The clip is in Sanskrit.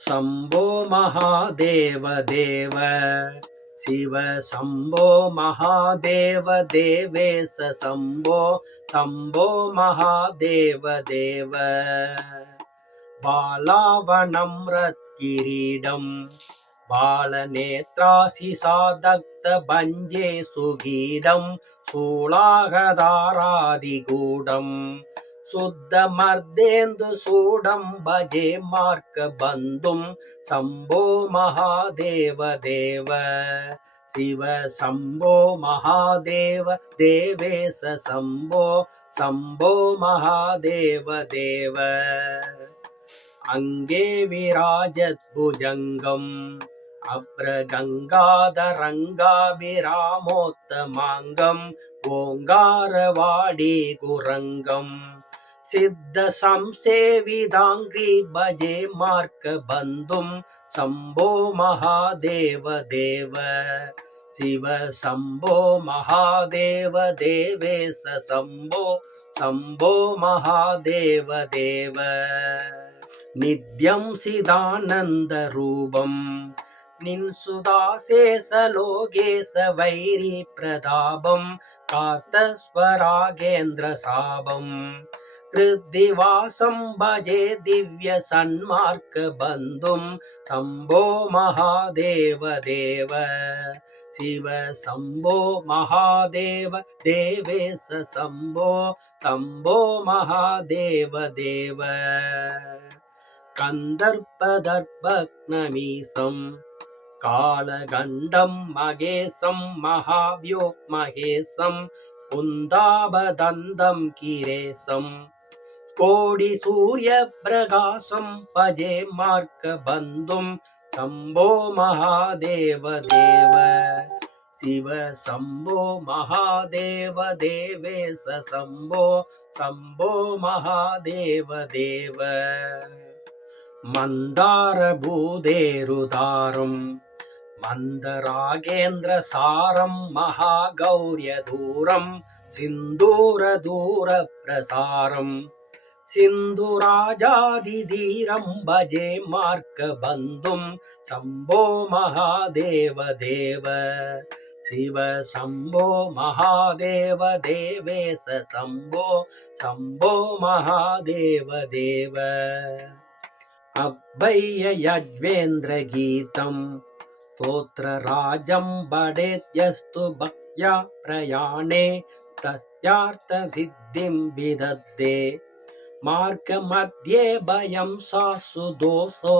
शम्भो महादेव देव शिव शम्भो महादेव देवेश शम्भो शम्भो महादेव देव बालावनम्रकिरीडं बालनेत्रासिसादग्धभञ्जे सुगीडं शूलाहदारादिगूढं शुद्धमर्देन्दुसूडं भजे मार्गबन्धुं शम्भो महादेव देव शिव शम्भो महादेव देवेश शम्भो शम्भो महादेव देव अंगे विराजद्भुजङ्गम् अभ्रगङ्गाधरङ्गाभिरामोत्तमाङ्गम् ओङ्कारवाडी गुरङ्गम् सिद्धसंसेविदाङ्घ्रि भजे मार्गबन्धुं शम्भो महादेव देव शिव शम्भो महादेव देवेश शम्भो शम्भो महादेव देव नित्यं सिदानन्दरूपं निन्सुदाशेषलोकेश वैरिप्रतापं कार्तस्वरागेन्द्रसाभं कृद्दिवासं भजे दिव्यसन्मार्गबन्धुं शम्भो महादेव देव शिव शम्भो महादेव देवेश शम्भो शम्भो महादेव देव कन्दर्पदर्पघ्नमीशं कालगण्डं महेशं महाव्यो महेशं कुन्दाभदन्तं किरेशं कोटिसूर्यप्रकाशं भजे मार्गबन्धुं शम्भो महादेव देव शिव शम्भो महादेव देवेश शम्भो शम्भो महादेव देव मन्दारभूदेरुदारं मन्दरागेन्द्रसारं महागौर्यदूरं सिन्दूरदूरप्रसारं सिन्धुराजादिधीरं भजे मार्गबन्धुं शम्भो महादेव देव शिव शम्भो महादेव देवेश शम्भो शम्भो महादेव देव अभ्यय यज्वेन्द्रगीतं स्तोत्रराजं बडेत्यस्तु भक्त्या प्रयाणे तस्यार्थसिद्धिं विदधे मार्गमध्ये भयं सा सुदोषो